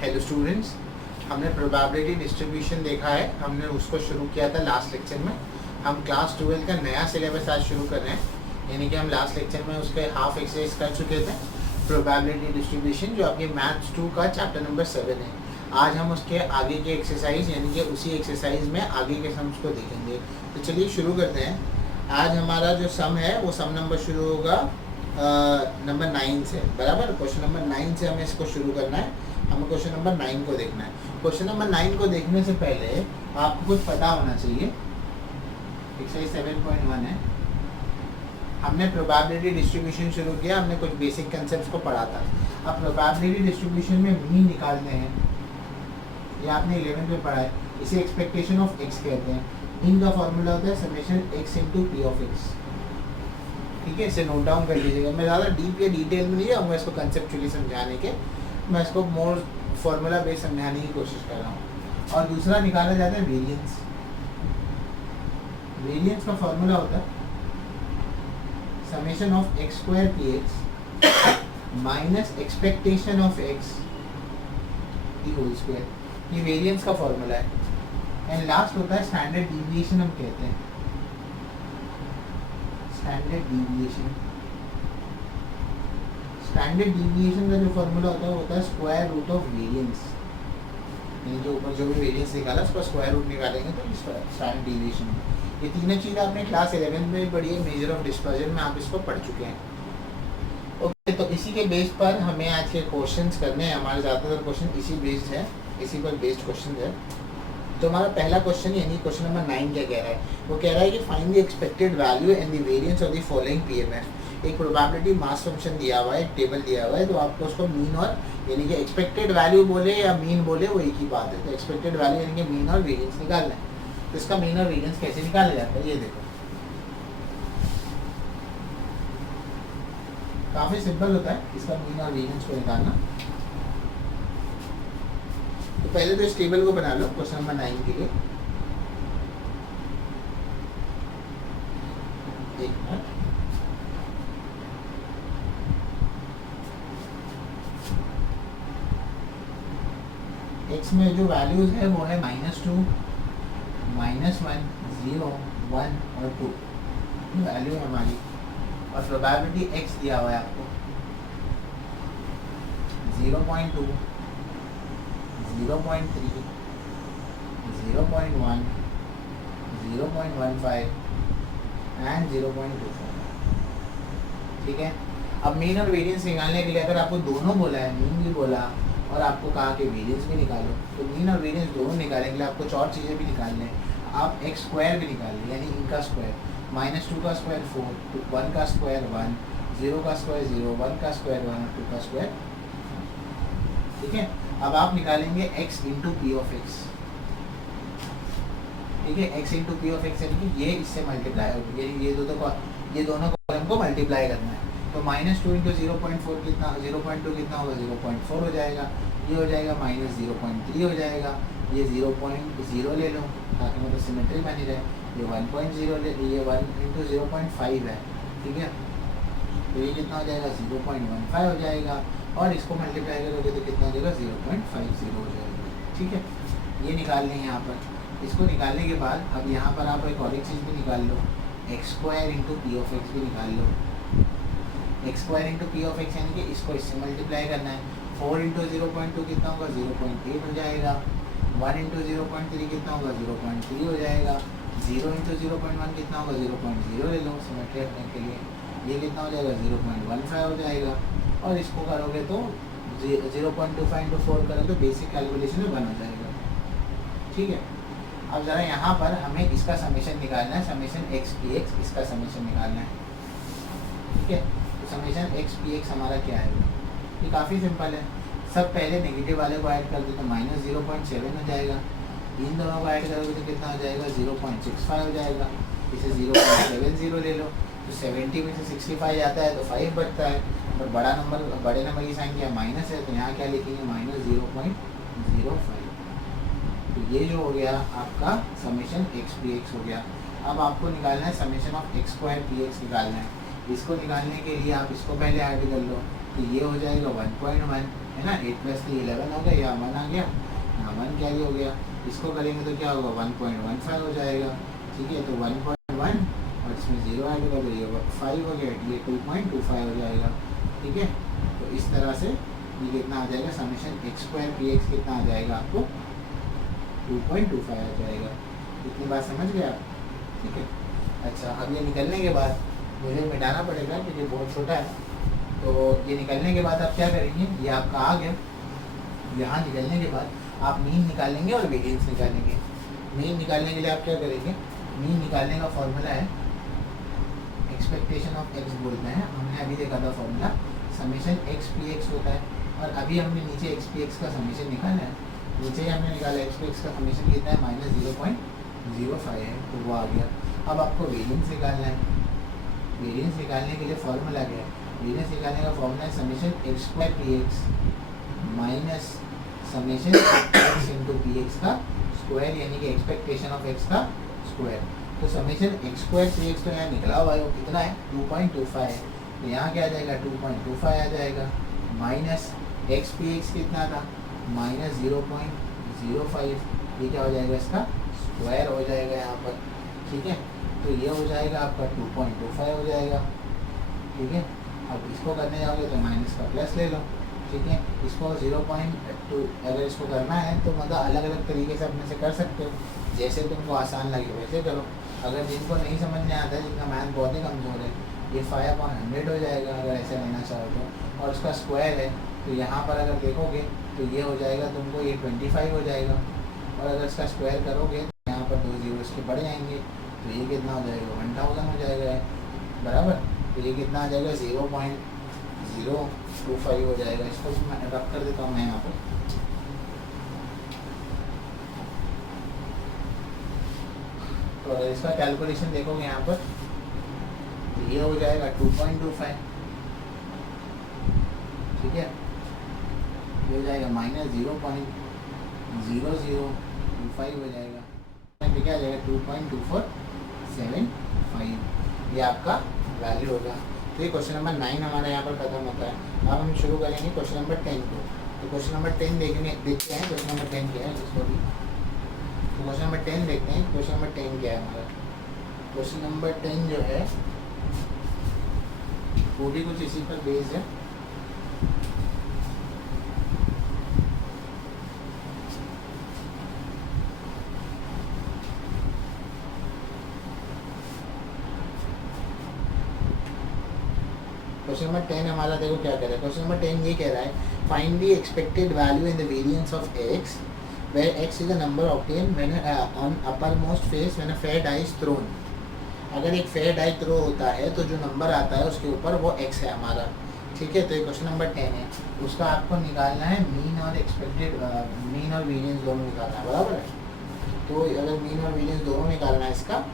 Hello students, हमने probability distribution देखा है। हमने उसको शुरू किया था लास्ट लेक्चर में। हम क्लास 12 का नया सिलेबस आज शुरू कर रहे हैं, यानी कि हम लास्ट लेक्चर में उसके हाफ एक्सरसाइज कर चुके थे प्रोबेबिलिटी डिस्ट्रीब्यूशन, जो आपके मैथ्स 2 का चैप्टर नंबर 7 है। आज हम उसके आगे के एक्सरसाइज यानी कि उसी एक्सरसाइज में आगे के सम्स को देखेंगे। तो चलिए शुरू करते हैं। आज हमारा जो सम है वो सम नंबर शुरू होगा नंबर 9 से, बराबर। क्वेश्चन नंबर 9 से हमें इसको शुरू करना है। हमें क्वेश्चन नंबर 9 को देखना है। क्वेश्चन नंबर 9 को देखने से पहले आपको कुछ पता होना चाहिए। एक्सरसाइज 7.1 है। हमने प्रोबेबिलिटी डिस्ट्रीब्यूशन शुरू किया, हमने कुछ बेसिक कंसेप्ट्स को पढ़ा था। अब प्रोबेबिलिटी डिस्ट्रीब्यूशन में मीन निकालते हैं, ये आपने 11th में पढ़ा है। इसे एक्सपेक्टेशन ऑफ एक्स कहते हैं। मीन का फॉर्मूला होता है summation x into P of x. ठीक है, इसे नोट डाउन कर लीजिएगा। मैं ज़्यादा डीप या डिटेल में नहीं जाऊँगा इसको कंसेप्चुअली समझाने के, मैं इसको मोर फॉर्मूला बेस्ड समझाने की कोशिश कर रहा हूँ। और दूसरा निकाला जाता है वेरिएंस। वेरिएंस का फॉर्मूला होता है summation of x square P x minus expectation of x की होल स्क्वायर। ये वेरिएंस का फॉर्मूला है। एंड लास्ट होता है स्टैंडर्ड डिविएशन, हम कहते हैं स्टैंडर्ड डिविएशन। स्टैंडर्ड डिविएशन का जो फॉर्मूला होता है स्क्वायर रूट ऑफ वेरिएंस, यानी जो ऊपर जो भी वेरिएंस निकाला उसका स्क्वायर रूट निकालेंगे तो स्टैंडर्ड डिविएशन। ये तीनों चीज़ें आपने क्लास 11 में भी पढ़ी है। मेजर ऑफ डिस्पर्जन में आप इसको पढ़ चुके हैं। ओके, तो इसी के बेस पर हमें आज के क्वेश्चंस करने हैं। हमारे ज़्यादातर क्वेश्चन इसी बेस्ड है, इसी पर बेस्ड क्वेश्चन है। तो हमारा पहला क्वेश्चन यानी क्वेश्चन नंबर 9 क्या कह रहा है? वो कह रहा है कि find the expected value and the variance of the following PMF. एक प्रोबेबिलिटी मास फंक्शन दिया हुआ है, एक टेबल दिया हुआ है, तो आपको उसको मीन और यानी कि एक्सपेक्टेड वैल्यू बोले या मीन बोले वो एक ही बात है। तो एक्सपेक्टेड वैल्यू यानी कि मीन और वेरिएंस निकालना है। तो इसका मीन और वेरिएंस कैसे निकाला जाता है ये देखो। काफी सिंपल होता है इसका मीन और वेरिएंस को निकालना। तो पहले तो इस टेबल को बना लो क्वेश्चन नंबर 9 के लिए। एक मिनट, एक्स में जो वैल्यूज है वो है -2, -1, 0, 1 और 2 वैल्यू है हमारी। और प्रोबेबिलिटी एक्स दिया हुआ है आपको 0.2, 0.3, 0.1, 0.15 एंड 0.24। ठीक है। अब मीन और वेरिएंस निकालने के लिए अगर आपको दोनों बोला है, मीन भी बोला और आपको कहा कि वेरिएंस भी निकालो, तो मीन और वेरिएंस दोनों निकालने के लिए आपको कुछ और चीज़ें भी निकालने हैं। आप एक्स स्क्वायर भी निकाल लें, यानी इनका स्क्वायर। -2 का स्क्वायर 4, 1 का स्क्वायर 1, 0 का स्क्वायर 0, 1 का स्क्वायर 1, 2 का स्क्वायर। ठीक है। अब आप निकालेंगे x into P of x. ठीक है, x into P of X यानी कि ये इससे मल्टीप्लाई होगी, ये दोनों कॉलम को मल्टीप्लाई करना है। तो -2 इंटू 0.4 कितना, 0.2 कितना होगा, 0.4 हो जाएगा। ये हो जाएगा -0.3 हो जाएगा। ये 0.0 ले लो ताकि मतलब सिमेट्री बनी रहे। ये 1.0 ले, ये 1 इंटू 0.5 है। ठीक है, तो ये कितना हो जाएगा, 0.15 हो जाएगा। और इसको मल्टीप्लाई करोगे तो कितना हो जाएगा, 0.50 हो जाएगा। ठीक है, ये निकाल लें यहाँ पर। इसको निकालने के बाद अब यहाँ पर आप एक और एक चीज़ भी निकाल लो, X square into P of X भी निकाल लो। X square into P of X यानी कि इसको इससे मल्टीप्लाई करना है। 4 इंटू 0.2 कितना होगा, 0.8 हो जाएगा। 1 इंटू 0.3 कितना होगा, 0.3 हो जाएगा। 0 इंटू 0.1 कितना होगा, 0.0 ले लो सिमेट्री रखने के लिए। ये कितना हो जाएगा, 0.15 हो जाएगा। और इसको करोगे तो 0.25 इंटू 4 करें तो बेसिक कैलकुलेशन में 1 हो जाएगा। ठीक है। अब ज़रा यहाँ पर हमें इसका समेशन निकालना है, समेशन एक्स पी एक्स, इसका समेशन निकालना है। ठीक है, तो समेशन एक्स पी एक्स हमारा क्या है, ये काफ़ी सिंपल है। सब पहले नेगेटिव वाले को ऐड कर दो तो -0.7 हो जाएगा। इन दोनों को ऐड करोगे तो कितना हो जाएगा, 0.65 हो जाएगा। इसे 0.70 ले लो तो 70 में से 65 जाता है तो 5 बचता है। और बड़े नंबर की साइन क्या माइनस है, तो यहाँ क्या लिखेंगे, -0.05। तो ये जो हो गया आपका समेशन एक्स पी एक्स हो गया। अब आपको निकालना है summation of x square P x निकालना है। इसको निकालने के लिए आप इसको पहले ऐड कर लो तो ये हो जाएगा 1.1 है ना। 8 + 3 11 हो गया, या 1 आ गया, यहाँ 1 कैरी हो गया। इसको करेंगे तो क्या होगा 1.15 हो जाएगा, ठीक है। तो 1.1 और इसमें 0 ऐड कर दो, ये 5 हो गया, ये 2.25 हो जाएगा, ठीक है। तो इस तरह से ये कितना आ जाएगा, समेशन x² px कितना आ जाएगा आपको 2.25 आ जाएगा। इतनी बात समझ गए आप, ठीक है। अच्छा, अब ये निकलने के बाद मुझे मिटाना पड़ेगा क्योंकि बहुत छोटा है। तो ये निकलने के बाद आप क्या करेंगे, ये आपका आ गया। यहाँ निकलने के बाद आप मीन निकालेंगे और वेरिएंस निकालेंगे। मीन निकालने के लिए आप क्या करेंगे, मीन निकालने का फॉर्मूला है एक्सपेक्टेशन ऑफ x बोलते हैं, हमने अभी देखा था फॉर्मूला, समेशन x px होता है। और अभी हमने नीचे x px का समेशन निकाला है, नीचे ही हमने निकाला x px का समेशन कितना है -0.05 है, तो वो आ गया। अब आपको वेरिएंस निकालना है। वेरिएंस निकालने के लिए फॉर्मूला क्या है, वेरिएंस निकालने का फॉर्मूला है summation x² px minus summation x into px का स्क्वायर, यानी कि एक्सपेक्टेशन ऑफ x का स्क्वायर। तो समेशन x² px तो यहाँ निकला हुआ है, वो कितना है 2.25 है, तो यहाँ क्या आ जाएगा 2.25 आ जाएगा, माइनस x px कितना था -0.05, ये क्या हो जाएगा इसका स्क्वायर हो जाएगा यहाँ पर, ठीक है। तो ये हो जाएगा आपका 2.25 हो जाएगा, ठीक है। अब इसको करने जाओगे तो माइनस का प्लस ले लो, ठीक है। इसको 0.2 अगर इसको करना है तो मतलब अलग अलग तरीके से अपने से कर सकते हो, जैसे तुमको आसान लगे वैसे करो। अगर जिनको नहीं समझ में आता है, जिनका मैथ बहुत ही कमज़ोर है, ये 5/100 हो जाएगा अगर ऐसे लेना चाहो तो, और उसका स्क्वायर है तो यहाँ पर अगर देखोगे तो ये हो जाएगा तुमको, ये 25 हो जाएगा, और अगर इसका स्क्वायर करोगे तो यहाँ पर 2 जीरो इसके बढ़ जाएंगे, तो ये कितना हो जाएगा 1000 हो जाएगा, बराबर। तो ये कितना आ जाएगा 0.025 हो जाएगा। इसको मैं रब कर देता हूँ मैं यहाँ पर, तो अगर इसका कैलकुलेशन देखोगे यहाँ पर तो ये हो जाएगा 2.25, ठीक है। ये हो जाएगा -0.0025 हो जाएगा, क्या आ जाएगा 2.2475, ये आपका वैल्यू होगा। तो ये क्वेश्चन नंबर 9 हमारा यहाँ पर खत्म होता है। अब हम शुरू करेंगे क्वेश्चन नंबर 10 को। तो क्वेश्चन नंबर 10 देखते हैं क्वेश्चन नंबर 10 क्या है जिसको भी, तो क्वेश्चन नंबर 10 देखते हैं। क्वेश्चन नंबर 10 क्या है हमारा, क्वेश्चन नंबर 10 जो है वो भी कुछ इसी पर बेस्ड है। क्वेश्चन नंबर 10 हमारा देखो क्या कह रहा है। क्वेश्चन नंबर 10 ये कह रहा है, find the expected value in the variance of x where x is a number obtained when on uppermost face when a fair die is thrown। अगर एक फेयर डाई थ्रो होता है तो जो नंबर आता है उसके ऊपर वो x है हमारा, ठीक है। तो ये क्वेश्चन नंबर 10 है, उसका आपको निकालना है मीन और एक्सपेक्टेड, मीन और वेरिएंस दोनों निकालना है, बराबर है। तो अगर मीन और वेरिएंस दोनों निकालना है इसका,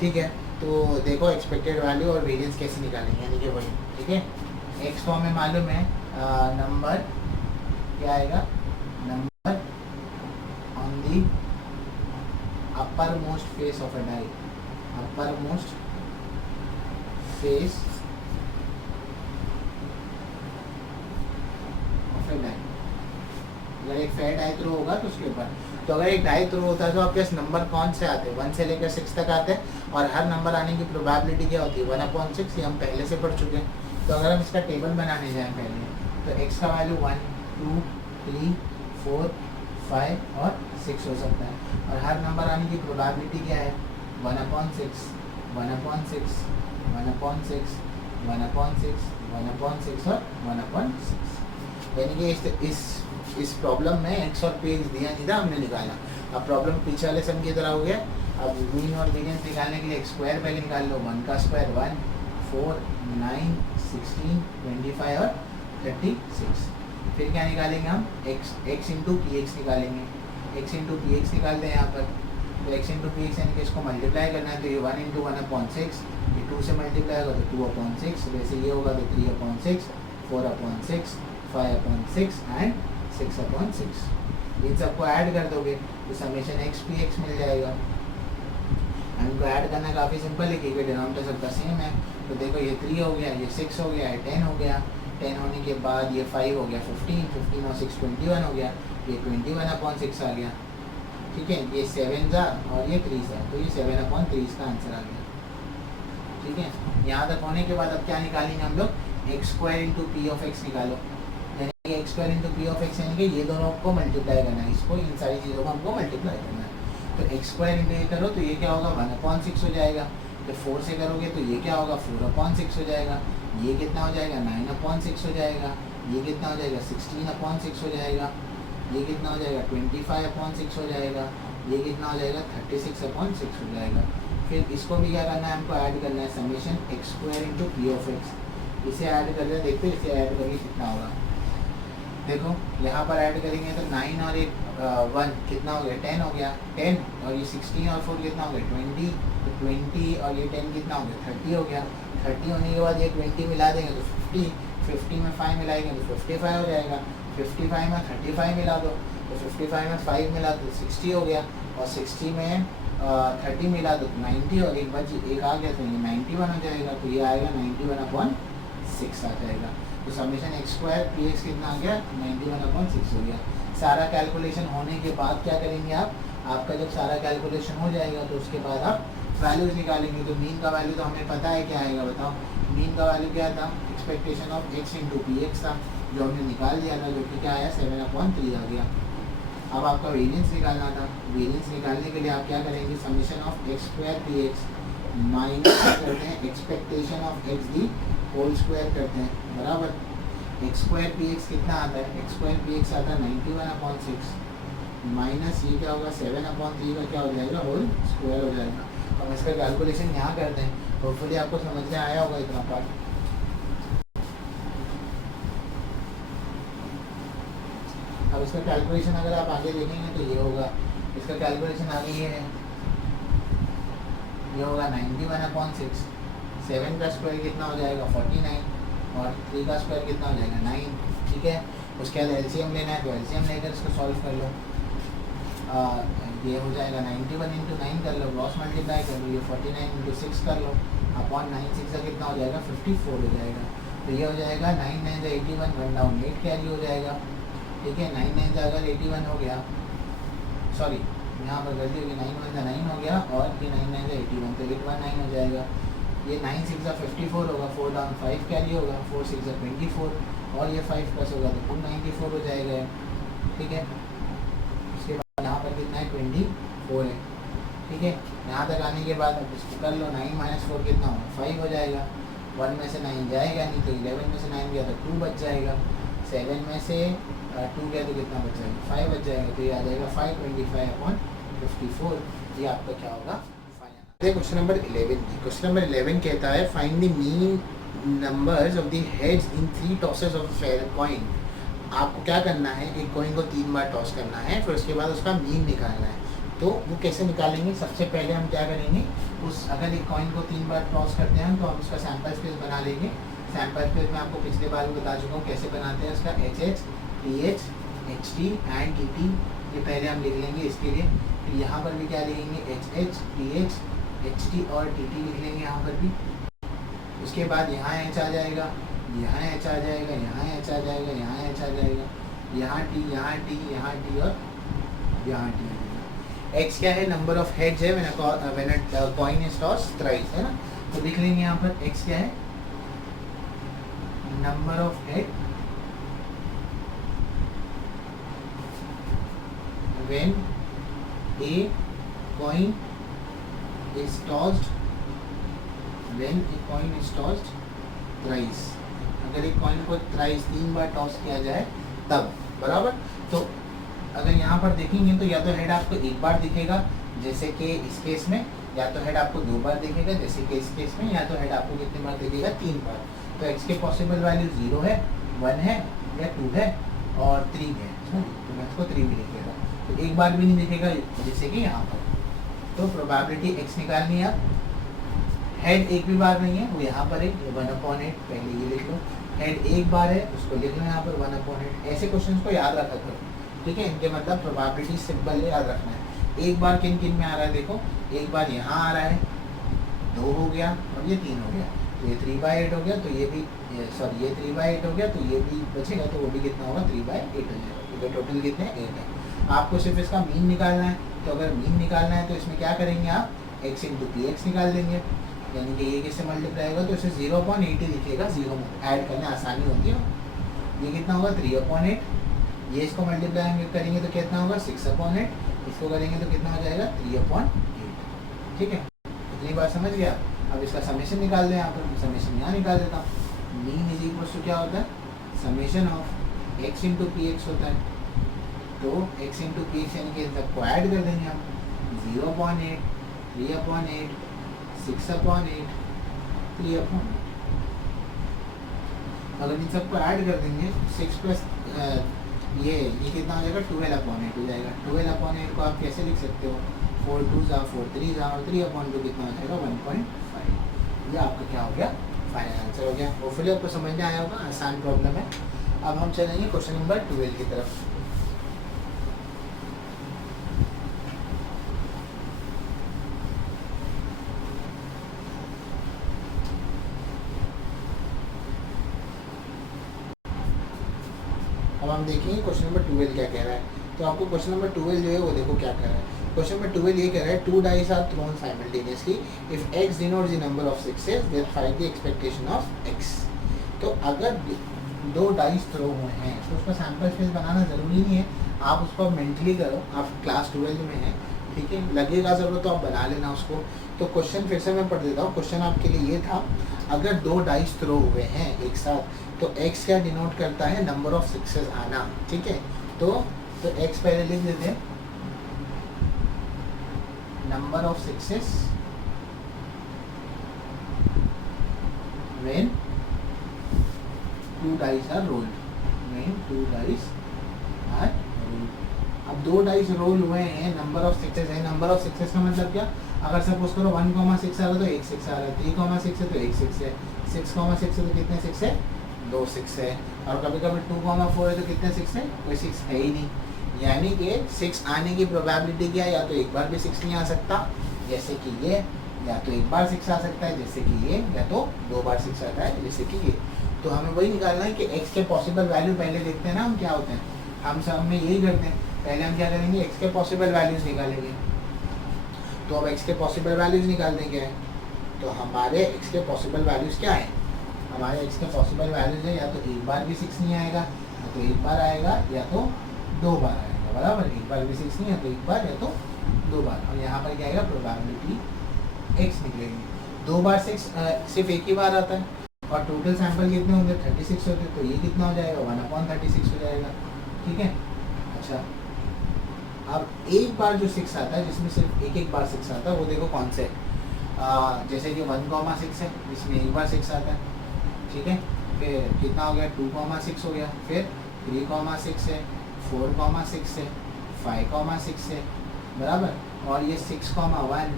ठीक है। तो देखो एक्सपेक्टेड वैल्यू और वेरिएंस कैसे निकालेंगे, यानी कि वही, ठीक है। एक्स फॉर्म में मालूम है नंबर क्या आएगा, number on the uppermost face of a die, uppermost face of a die. अगर एक फेयर डाई थ्रो होगा तो उसके ऊपर, तो अगर एक डाई थ्रो होता है तो आपके पास नंबर कौन से आते हैं, 1 से लेकर 6 तक आते हैं, और हर नंबर आने की प्रोबेबिलिटी क्या होती है 1/6, ये हम पहले से पढ़ चुके हैं। तो अगर हम इसका टेबल बनाने जाएं पहले, तो x का वैल्यू 1 2 3 4 5 और 6 हो सकता है, और हर नंबर आने की प्रोबेबिलिटी क्या है 1/6 1/6 1/6 1/6 1/6 और 1/6, यानी कि इस प्रॉब्लम में x और p दिया नहीं था, हमने निकाला। अब प्रॉब्लम पीछे वाले सम की तरह हो गया। अब मीन और वेरिएंस निकालने के लिए x स्क्वायर पहले निकाल लो, 1 का स्क्वायर 1 4 9 16 25 और 36। फिर क्या निकालेंगे हम x इंटू पी एक्स निकालेंगे, x इंटू पी एक्स निकालते हैं यहाँ पर। तो x इंटू पी एक्स यानी कि इसको मल्टीप्लाई करना है, तो ये 1 इंटू 1/6, ये 2 से मल्टीप्लाई होगा तो 2/6, वैसे ये होगा तो 3/6 4/6 5/6 एंड 6/6। इन सबको ऐड कर दोगे तो समेशन x पी एक्स मिल जाएगा। इनको ऐड करना काफ़ी सिंपल है क्योंकि डिनोमिनेटर सबका सेम है। तो देखो ये 3 हो गया, ये 6 हो गया, ये 10 हो गया, 10 होने के बाद ये 5 हो गया 15, 15 और 6 21 हो गया, ये 21/6 आ गया। ठीक है, ये 7 था और ये 3 था, तो ये 7/3 का आंसर आ गया। ठीक है, यहाँ तक होने के बाद अब क्या निकालेंगे हम लोग, x² into P of x निकालो, यानी कि x² into P of X यानी कि ये दोनों को मल्टीप्लाई करना है, इसको इन सारी चीज़ों को हमको मल्टीप्लाई करना है। तो x² इंटू ये करो तो ये क्या होगा 1/6 हो जाएगा, जब 4 से करोगे तो ये क्या होगा 4/6 हो जाएगा, ये कितना हो जाएगा 9/6 हो जाएगा, ये कितना हो जाएगा 16/6 हो जाएगा, ये कितना हो जाएगा 25/6 हो जाएगा, ये कितना हो जाएगा 36/6 हो जाएगा। फिर इसको भी क्या करना है, हमको ऐड करना है summation x² into P of x, इसे ऐड कर रहे हैं, देखते इसे ऐड करके कितना होगा। देखो यहाँ पर ऐड करेंगे तो 9 और 1 कितना हो गया 10 हो गया, 10 और ये 16 और 4 कितना हो गया 20, तो 20 और ये 10 कितना हो गया 30 हो गया। 30 होने के बाद ये 20 मिला देंगे तो 50, 50 में 5 मिलाएंगे तो 55 हो जाएगा, 55 में 35 मिला दो तो 55 में 5 मिला तो 60 हो गया, और 60 में 30 मिला दो 90, और एक आ गया तो ये 91 हो जाएगा, तो ये आएगा 91/6 आ जाएगा। तो समेशन x² px कितना आ गया 91/6 हो गया। सारा कैलकुलेशन होने के बाद क्या करेंगे आप, आपका जब सारा कैलकुलेशन हो जाएगा तो उसके बाद आप वैल्यूज निकालेंगे। तो मीन का वैल्यू तो हमें पता है क्या आएगा, बताओ मीन का वैल्यू क्या था, expectation of x into P x था जो हमने निकाल दिया था, जो कि क्या आया 7/3 आ गया। अब आपका वेरिएंस निकालना था, वेरिएंस निकालने के लिए आप क्या करेंगे, summation of x² px minus करते हैं expectation of x the whole square करते हैं, बराबर x² px कितना आता है, x² px आता है 91/6 माइनस ये क्या होगा 7/3 का क्या हो जाएगा होल स्क्वायर हो जाएगा। अब इसका कैलकुलेशन यहाँ करते हैं, होपफुली आपको समझ में आया होगा इतना पार्ट। अब इसका कैलकुलेशन अगर आप आगे देखेंगे तो ये होगा, इसका कैलकुलेशन आगे ये है, ये होगा 91/6, 7 का स्क्वायर कितना हो जाएगा 49 और 3 का स्क्वायर कितना हो जाएगा 9। ठीक है, उसके बाद एलसीएम लेना है तो एलसीएम लेकर इसको सॉल्व कर लो। ये हो जाएगा 91 इंटू 9 कर लो, क्रॉस मल्टीप्लाई कर लो, ये 49 इंटू 6 कर लो, अपॉन 9 6 का कितना हो जाएगा 54 हो जाएगा। तो ये हो जाएगा 9 9 से 81, 1 डाउन 8 कैरी हो जाएगा। ठीक है, 9 9 से अगर 81 हो गया, सॉरी यहाँ पर गलती होगी, 9 1 से 9 हो गया और ये 9 9 से 81, तो 819 हो जाएगा। ये 9 6 का 54 होगा, 4 डाउन 5 कैरी होगा, 4 6 का 24 और ये 5 प्लस होगा तो 294 हो जाएगा। ठीक है, उसके बाद यहाँ पर कितना है 24 है। ठीक है, यहाँ तक आने के बाद अब इसको कर लो, 9 - 4 कितना होगा 5 हो जाएगा, 1 में से 9 जाएगा नहीं तो 11 में से 9 गया तो 2 बच जाएगा, 7 में से 2 गया तो कितना बच जाएगा 5 बच जाएगा, तो ये आ जाएगा 525/54। ये आपका क्या होगा final. Question number 11, question number 11 कहता है find the mean numbers of the heads in 3 tosses of fair coin. आपको क्या करना है, एक कॉइन को 3 बार टॉस करना है, फिर उसके बाद उसका मीन निकालना है। तो वो कैसे निकालेंगे, सबसे पहले हम क्या करेंगे, उस अगर एक कॉइन को 3 बार टॉस करते हैं तो हम उसका सैम्पल स्पेस बना लेंगे। सैम्पल स्पेस में आपको पिछले बार भी बता चुका हूँ कैसे बनाते हैं उसका, HH, TH, HT and TT, ये पहले हम लिख लेंगे इसके लिए। फिर यहाँ पर भी क्या लिखेंगे HH, TH, HT और TT लिख लेंगे यहाँ पर भी। उसके बाद यहाँ H आ जाएगा, यहाँ H आ जाएगा, यहाँ H आ जाएगा, यहाँ H आ जाएगा, यहाँ T, यहाँ T, यहाँ T और यहाँ T आ जाएगा। X क्या है, नंबर ऑफ हेड्स है when a coin is tossed thrice, है ना। तो लिख लेंगे यहाँ पर X क्या है, number of head when a coin is tossed, when a coin is tossed thrice, अगर एक कॉइन को थ्राइस 3 बार टॉस किया जाए तब, बराबर। तो अगर यहाँ पर देखेंगे तो या तो हेड आपको एक बार दिखेगा जैसे कि इस केस में, या तो हेड आपको 2 बार दिखेगा जैसे कि इस केस में, या तो हेड आपको कितने बार दिखेगा 3 बार। तो x के पॉसिबल वैल्यू 0 है, 1 है या 2 है और 3 है, तो मैं इसको 3 भी लिखेगा। तो एक बार भी नहीं दिखेगा जैसे कि यहाँ पर। तो प्रोबेबिलिटी x निकालनी है। हेड एक भी बार नहीं है, वो यहाँ पर है, 1/8 पहले ये लिख लो। हेड एक बार है, उसको लिख लो यहाँ पर 1/8। ऐसे क्वेश्चंस को याद रखा करो, ठीक है। इनके मतलब प्रोबेबिलिटी सिंपल है, याद रखना है। एक बार किन किन में आ रहा है, देखो एक बार यहाँ आ रहा है, 2 हो गया और ये 3 हो गया, तो ये 3/8 हो गया, तो ये भी सॉरी ये 3/8 हो गया, तो ये भी बचेगा, तो वो भी कितना होगा 3/8 हो जाएगा, क्योंकि टोटल कितने 8 है। आपको सिर्फ इसका मीन निकालना है, तो अगर मीन निकालना है तो इसमें क्या करेंगे आप x इंटू पी एक्स निकाल देंगे, यानी कि ये किससे मल्टीप्लाई होगा, तो इसे 0.80 लिखिएगा, 0 ऐड करने आसानी होती है। ये कितना होगा 3/8, ये इसको मल्टीप्लाई करेंगे तो कितना होगा 6/8, इसको करेंगे तो कितना हो जाएगा 3/8। ठीक है, इतनी बात समझ गया। अब इसका समेशन निकाल दें, यहाँ पर समेशन यहाँ निकाल देता हूँ। मीन इज इक्वल टू क्या होता है, summation of x into P x होता है, तो x इंटू पी एक्स यानी कि इन सबको ऐड कर देंगे हम, 0.8, 3/8, 6/8, 3/8। अगर इन सबको ऐड कर देंगे 6 प्लस ये कितना हो जाएगा 12/8 हो जाएगा। 12/8 को आप कैसे लिख सकते हो, 4 2 4 3 और 3/2 कितना हो जाएगा 1.5। ये आपका क्या हो गया, फाइनल आंसर हो गया। होपफुली आपको समझ में आया होगा, आसान प्रॉब्लम है। अब हम चलेंगे क्वेश्चन नंबर 12 की तरफ। अब हम देखेंगे क्वेश्चन नंबर 12 क्या कह रहा है। तो आपको क्वेश्चन नंबर 12 जो है वो देखो क्या कह रहा है। क्वेश्चन नंबर 12 ये कह रहा है 2 dice are thrown simultaneously if x denotes the number of success then find the expectation of x। तो अगर 2 डाइस थ्रो हुए हैं तो उसका सैम्पल स्पेस बनाना ज़रूरी नहीं है, आप उसको मेंटली करो, आप क्लास 12 में हैं, ठीक है, लगेगा ज़रूरत तो आप बना लेना उसको। तो क्वेश्चन फिर से मैं पढ़ देता हूँ। क्वेश्चन आपके लिए ये था, अगर 2 डाइस थ्रो हुए हैं एक साथ तो x क्या डिनोट करता है, नंबर ऑफ सक्सेस आना, ठीक है। तो x पहले लिख देते हैं, number of success when 2 dice are rolled, when 2 dice are rolled. अब 2 डाइस रोल हुए हैं, नंबर ऑफ सक्सेस है। नंबर ऑफ सक्सेस का मतलब क्या, अगर सपोज करो 1,6 आ रहा है तो 1 6 आ रहा है, 3,6 है तो 1 6 है, 6,6 है तो कितने 6 है, 2 6 है, और कभी कभी 2,4 है तो कितने 6 है, कोई 6 है ही नहीं। यानी कि 6 आने की प्रोबेबिलिटी क्या है, या तो एक बार भी 6 नहीं आ सकता जैसे कि ये, या तो एक बार 6 आ सकता है जैसे कि ये, या तो 2 बार 6 आता है जैसे कि ये। तो हमें वही निकालना है कि x के पॉसिबल वैल्यू पहले देखते हैं ना हम क्या होते हैं, हम सब में यही करते हैं। पहले हम क्या करेंगे, x के पॉसिबल वैल्यूज़ निकालेंगे। तो अब x के पॉसिबल वैल्यूज़ निकाल देंगे, तो हमारे x के पॉसिबल वैल्यूज़ क्या है, हमारे x के पॉसिबल वैल्यूज़ है या तो एक बार भी 6 नहीं आएगा, या तो एक बार आएगा, या तो 2 बार आएगा, बराबर। एक बार भी 6 नहीं है तो एक बार या तो 2 बार, और यहाँ पर क्या आएगा प्रोबेबिलिटी x निकलेगी। 2 बार 6 सिर्फ एक ही बार आता है, और टोटल सैंपल कितने होंगे 36 होते, तो ये कितना हो जाएगा 1/36 हो जाएगा, ठीक है। अच्छा, अब एक बार जो 6 आता है जिसमें सिर्फ एक बार 6 आता है वो देखो कौन से, जैसे कि 1,6 है जिसमें एक बार 6 आता है, ठीक है। फिर कितना हो गया 2,6 हो गया, फिर 3,6 है, 4,6 है, 5,6 है, बराबर। और ये 6,1,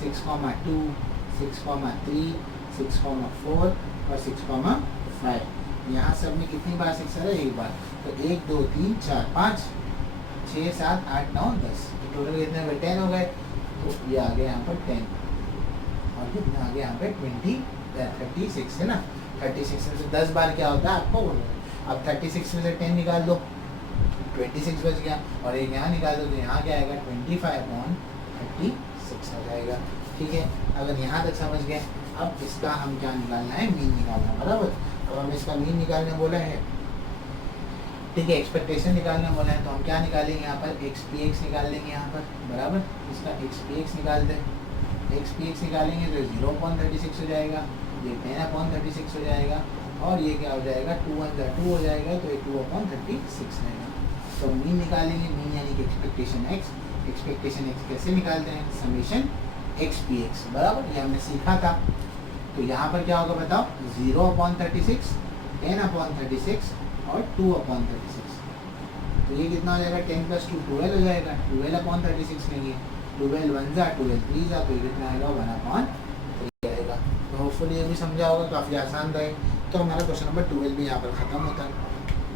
6,2, 6,3, 6,4 और 6,5, यहाँ सब में कितनी बार 6 आ रहा है, एक बार। तो 1 2 3 4 5 6 7 8 9 10, तो टोटल कितने हुए 10 हो गए। तो ये आ गया यहाँ पर 10, और कितने आ गया यहाँ पे 36 है ना। 36 में से 10 बार क्या होता है आपको, अब 36 में से 10 निकाल दो, 26 बच गया, और एक यहाँ निकाल दो तो यहाँ क्या आएगा 25/36 आ जाएगा, ठीक है। अगर यहाँ तक समझ गए, अब इसका हम क्या निकालना है, मीन निकालना, बराबर। अब हम इसका मीन निकालने बोला है, ठीक है, एक्सपेक्टेशन निकालने बोला है, तो हम क्या निकालेंगे यहाँ पर XPX निकाल लेंगे यहाँ पर, बराबर। इसका XPX निकाल दें, XPX निकालेंगे तो 0.36 हो जाएगा, ये 10/36 हो जाएगा, और ये क्या हो जाएगा 2 1 2 हो जाएगा, तो ये 2/36 रहेगा। तो मीन निकालेंगे, मीन यानी कि एक्सपेक्टेशन x कैसे निकालते हैं, समेशन XPX, बराबर, ये हमने सीखा था। तो यहाँ पर क्या होगा बताओ, 0/36, 10/36 और 2/36, तो ये कितना हो जाएगा 10 + 2 12 हो जाएगा, 12/36 लेंगे, 12 1 जा 12 3 जा, तो ये कितना आएगा 1/3 आएगा। तो होपफुली ये भी समझा होगा, काफ़ी आसान रहे। तो हमारा क्वेश्चन नंबर 12 भी यहाँ पर ख़त्म होता है।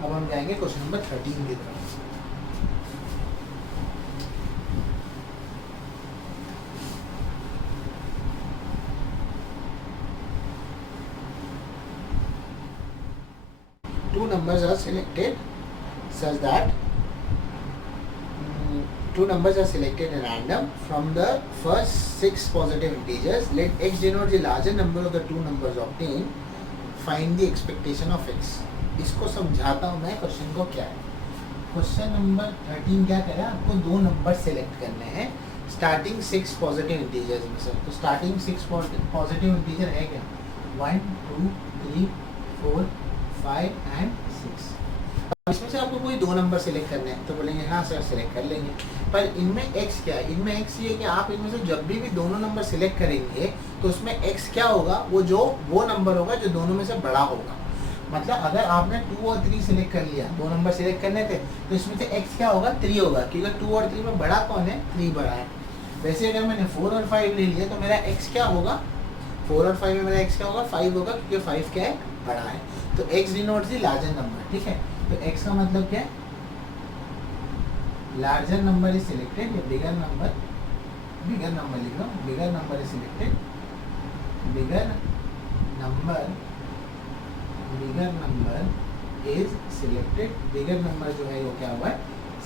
अब हम जाएंगे क्वेश्चन नंबर 13 की तरफ। selected such that two numbers are selected at random from the first 6 positive integers. Let x denote the larger number of the two numbers obtained. Find the expectation of x. इसको समझाता हूँ मैं question को क्या है. Question number 13 क्या कह रहा है, आपको दो नंबर सेलेक्ट करने हैं स्टार्टिंग 6 पॉजिटिव इंटीजर्स में से. तो स्टार्टिंग 6 पॉजिटिव इंटीजर है क्या, 1 2 3 4 5 एंड 6. इसमें से आपको कोई दो नंबर सेलेक्ट करने हैं तो बोलेंगे हाँ सर सेलेक्ट कर लेंगे. पर इनमें x क्या है, इनमें x ये है कि आप इनमें से जब भी दोनों नंबर सेलेक्ट करेंगे तो उसमें x क्या होगा, वो नंबर होगा जो दोनों में से बड़ा होगा. मतलब अगर आपने 2 और 3 सेलेक्ट कर लिया, दो नंबर सेलेक्ट करने थे, तो इसमें से x क्या होगा, 3 होगा, क्योंकि 2 और 3 में बड़ा कौन है, 3 बड़ा है. वैसे अगर मैंने 4 और 5 ले लिया तो मेरा x क्या होगा, 4 और 5 में मेरा x क्या होगा, 5 होगा, क्योंकि 5 क्या है, बड़ा है. तो x denotes the larger number. ठीक है, तो x का मतलब क्या है, लार्जर नंबर इज सिलेक्टेड या बिगर नंबर लिख लो, bigger number is selected, bigger number is selected. Bigger number जो है वो क्या हुआ है,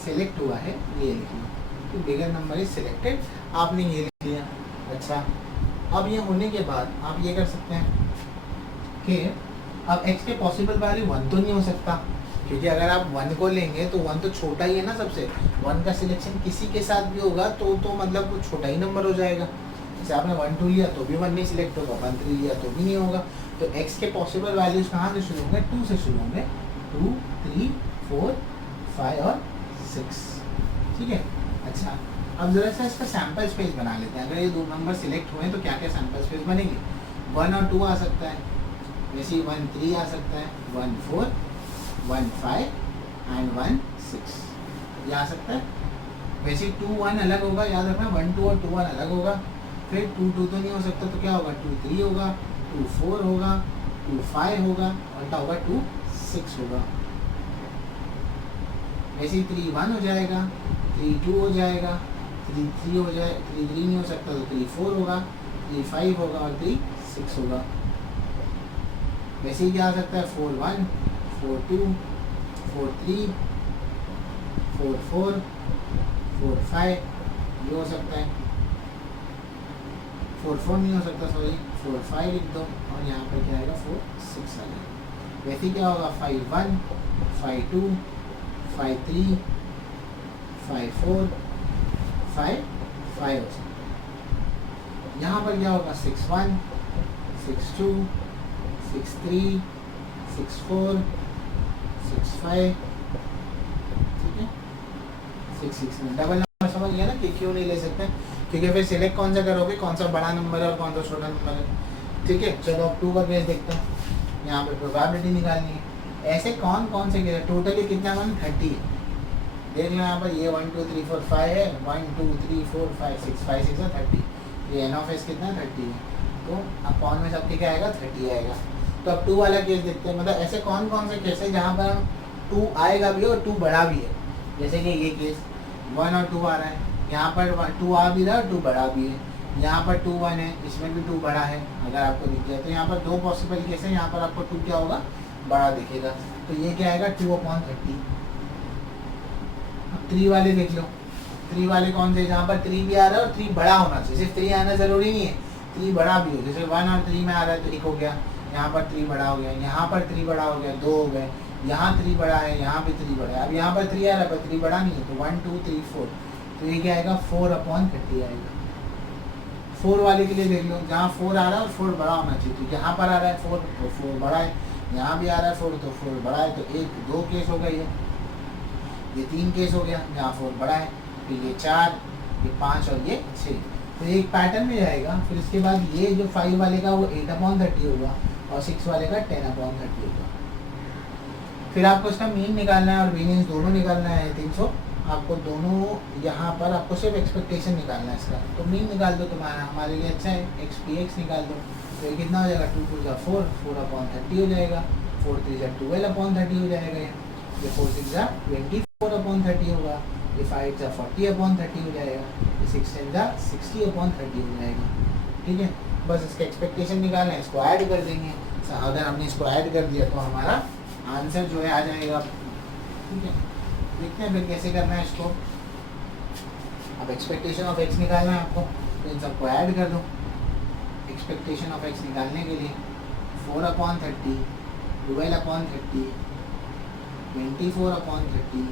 सिलेक्ट हुआ है, ये लिख लो. तो बिगर नंबर इज सिलेक्टेड, आपने ये लिख लिया. अच्छा, अब ये होने के बाद आप ये कर सकते हैं कि अब x के पॉसिबल वैल्यू 1 तो नहीं हो सकता, क्योंकि अगर आप 1 को लेंगे तो 1 तो छोटा ही है ना सबसे. 1 का सिलेक्शन किसी के साथ भी होगा तो मतलब वो छोटा ही नंबर हो जाएगा. जैसे आपने 1 2 लिया तो भी 1 नहीं सिलेक्ट होगा, 1 3 लिया तो भी नहीं होगा. तो x के पॉसिबल वैल्यूज कहाँ से शुरू होंगे, 2 से शुरू होंगे, 2 3 4 5 और 6. ठीक है. अच्छा, अब जरा सा इसका सैम्पल स्पेस बना लेते हैं. अगर ये दो नंबर सिलेक्ट हुए तो क्या क्या सैम्पल स्पेस बनेंगे. 1 और 2 आ सकता है, वैसे 1 3 आ सकता है, 1 4 1 5 एंड 1 6 ये आ सकता है. वैसे 2 1 अलग होगा, याद रखना 1 2 और 2 1 अलग होगा. फिर 2 2 तो नहीं हो सकता, तो क्या होगा, 2 3 होगा, 2 4 होगा, 2 5 होगा और क्या होगा, 2 6 होगा. वैसे 3 1 हो जाएगा, 3 2 हो जाएगा, 3 3 हो जाए, 3 3 नहीं हो सकता तो 3 4 होगा, 3 5 होगा और 3 6 होगा. वैसे ही क्या आ सकता है, 4 1 4 2 4 3 4 4 4 5 ये हो सकता है. 4 4 नहीं हो सकता, सॉरी 4 5 लिख दो और यहाँ पर क्या आएगा, 4 6 आ जाएगा. वैसे क्या होगा, 5 1 5 2 5 3 5 4 5 5 हो सकता है. यहाँ पर क्या होगा, 6 1 6 2 6 3 6 4 6 5. ठीक है, 6 6 में डबल नंबर समझ गया ना कि क्यों नहीं ले सकते, क्योंकि फिर सिलेक्ट कौन सा करोगे, कौन सा बड़ा नंबर है और कौन सा छोटा नंबर है. ठीक है, चलो अब 2 का केस देखते हैं. यहाँ पे प्रोबेबिलिटी निकालनी है. ऐसे कौन कौन से केस, टोटली कितना 130 है. देख लो यहाँ पर, ये 1 2 3 4 5 है, 1 2 3 4 5 6 5 6 30. ये एन ऑफ एस कितना 30 है, तो अपॉन में सबके क्या आएगा, 30 आएगा. तो अब 2 वाला केस देखते हैं. मतलब ऐसे कौन कौन से केस है जहाँ पर 2 आएगा भी और 2 बड़ा भी है. जैसे कि ये केस 1 और 2 आ रहा है, यहाँ पर 2 आ भी रहा है और 2 बड़ा भी है. यहाँ पर 2 1 है, इसमें भी 2 बड़ा है. अगर आपको दिख जाए तो यहाँ पर 2 पॉसिबल केस है, यहाँ पर आपको 2 क्या होगा, बड़ा दिखेगा. तो ये क्या आएगा, 2/30. अब 3 वाले देख लो. 3 वाले कौन से, जहाँ पर 3 भी आ रहा है और 3 बड़ा होना चाहिए. सिर्फ 3 आना ज़रूरी नहीं है, 3 बड़ा भी हो. जैसे 1 और 3 में आ रहा है तो 1 हो गया, यहाँ पर 3 बड़ा हो गया, यहाँ पर 3 बड़ा हो गया, 2 हो गए. यहाँ 3 बड़ा है, यहाँ भी 3 बड़ा है. अब यहाँ पर 3 आ रहा है पर 3 बड़ा नहीं है, तो 1 2 3 4. तो ये क्या आएगा, 4/30 आएगा. 4 वाले के लिए देख लो, जहाँ 4 आ रहा है और 4 बड़ा होना चाहिए. तो यहाँ पर आ रहा है 4 तो 4 बड़ा है, यहाँ भी आ रहा है 4 तो 4 बड़ा है. तो 1 2 केस हो गए, ये 3 केस हो गया जहाँ 4 बड़ा है. फिर ये 4, ये 5 और ये 6. तो एक पैटर्न में जाएगा. फिर इसके बाद ये जो 5 वाले का वो 8/30 होगा और 6 वाले का 10/30 होगा. फिर आपको इसका मीन निकालना है और वेरिएंस दोनों निकालना है. 300 आपको दोनों, यहाँ पर आपको सिर्फ एक्सपेक्टेशन निकालना है इसका. तो मीन निकाल दो, तुम्हारा हमारे लिए अच्छा है. XPX निकाल दो. तो ये कितना हो जाएगा, 2 2 जा 4 4/30 हो जाएगा, 4 3 जा 12/30 हो जाएगा. ये 4 6 जा 24/30 होगा, ये 5 जा 40/30 हो जाएगा, ये 6 10 जा 60/30 हो जाएगा. ठीक है, बस इसका एक्सपेक्टेशन निकालना है, इसको ऐड कर देंगे. अगर हमने इसको ऐड कर दिया तो हमारा आंसर जो है आ जाएगा ठीक है, देखते हैं फिर कैसे करना है इसको। अब एक्सपेक्टेशन ऑफ एक्स निकालना है आपको, तो इन सबको ऐड कर दो। एक्सपेक्टेशन ऑफ एक्स निकालने के लिए 4/30, 12/30, 24/30,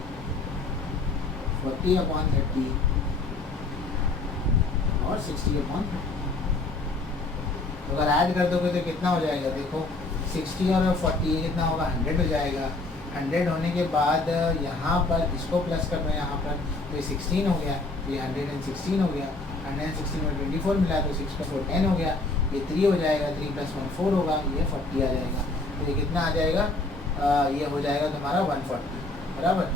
40/30 और 60/30। तो अगर ऐड कर दोगे तो कितना हो जाएगा, देखो 60 और 40 कितना होगा, 100 हो जाएगा। 100 होने के बाद यहाँ पर इसको प्लस कर दो यहाँ पर, तो ये 16 हो गया, ये 116 हो गया। 116 में 24 मिला तो 6 + 4 10 हो गया, ये 3 हो जाएगा, 3 + 1 4 होगा, ये 40 आ जाएगा। तो ये कितना आ जाएगा, ये हो जाएगा तुम्हारा 140, बराबर।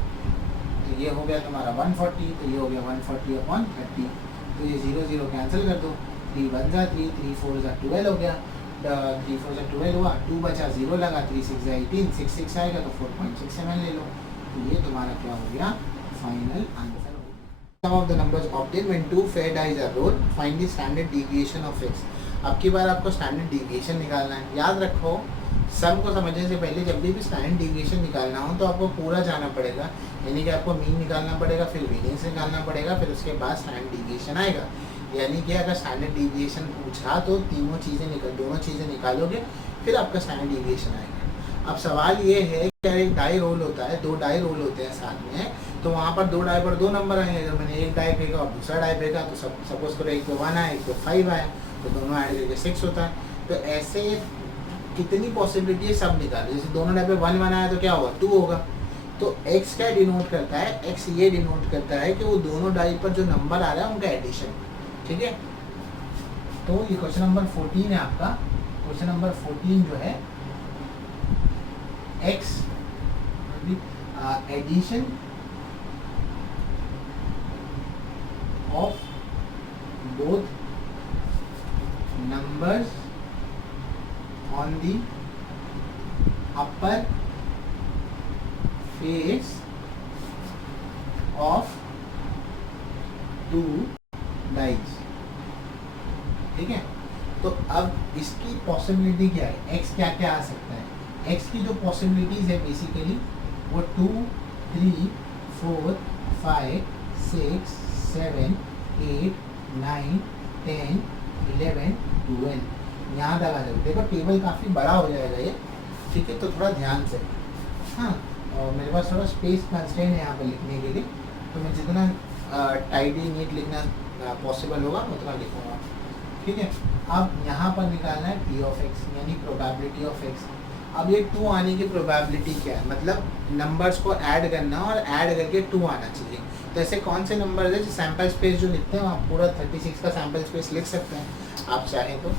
तो ये हो गया तुम्हारा 140, तो ये हो गया 140/30। तो ये 0 0 कैंसिल कर दो, 3 1 जा 3, 3 4 जा 12 हो गया, 3 4 जा 12 हुआ, 2 बचा 0 लगा, 3 6 जा 18, 6 6 आएगा तो 4.67 ले लो। तो ये तुम्हारा क्या हो गया, फाइनल आंसर हो गया। Sum of the numbers obtain when two fair dice are rolled, find the standard deviation of X. अब की बार आपको स्टैंडर्ड डेविएशन निकालना है। याद रखो, सम को समझने से पहले जब भी स्टैंडर्ड डेविएशन निकालना हो तो आपको पूरा जाना पड़ेगा, यानी कि आपको मीन निकालना पड़ेगा, फिर वेरिएंस निकालना पड़ेगा, फिर उसके बाद स्टैंडर्ड डेविएशन आएगा। यानी कि अगर स्टैंडर्ड डेविएशन पूछा तो दोनों चीज़ें निकालोगे, फिर आपका स्टैंडर्ड डेविएशन आएगा। अब सवाल ये है कि अगर एक डाई रोल होता है, 2 डाई रोल होते हैं साथ में, तो वहाँ पर 2 डाई पर 2 नंबर आएंगे। अगर मैंने एक डाई फेंका और दूसरा डाई फेंका तो सपोज करो एक पे 1 आया, एक पे 5 आया, तो दोनों ऐड करके 6 होता है। तो ऐसे कितनी पॉसिबिलिटी है सब निकालो। जैसे दोनों डाई पे 1 1 आया तो क्या होगा, 2 होगा। तो x क्या डिनोट करता है, x ये डिनोट करता है कि वो दोनों डाई पर जो नंबर आ रहा है उनका एडिशन, ठीक है। तो ये क्वेश्चन नंबर 14 है आपका। क्वेश्चन नंबर 14 जो है x addition of both numbers on the upper face of 2 dice, ठीक है। तो अब इसकी पॉसिबिलिटी क्या है, x क्या क्या आ सकता है। x की जो पॉसिबिलिटीज है बेसिकली वो 2 3 4 5 6 7 8 9 10 11 12 यहाँ तक आ जाएगा। देखो टेबल काफ़ी बड़ा हो जाएगा ये, ठीक है, तो थोड़ा ध्यान से। हाँ, और मेरे पास थोड़ा स्पेस कंस्ट्रेंट है यहाँ पर लिखने के लिए, तो मैं जितना टाइडी नीट लिखना पॉसिबल होगा उतना लिखूँगा, ठीक है। अब यहाँ पर निकालना है p ऑफ x, यानी प्रोबेबिलिटी ऑफ x। अब ये 2 आने की प्रोबेबिलिटी क्या है, मतलब नंबर्स को ऐड करना और ऐड करके 2 आना चाहिए। तो ऐसे कौन से नंबर है, जो सैम्पल स्पेस जो लिखते हैं आप पूरा 36 का सैम्पल स्पेस लिख सकते हैं आप चाहें तो।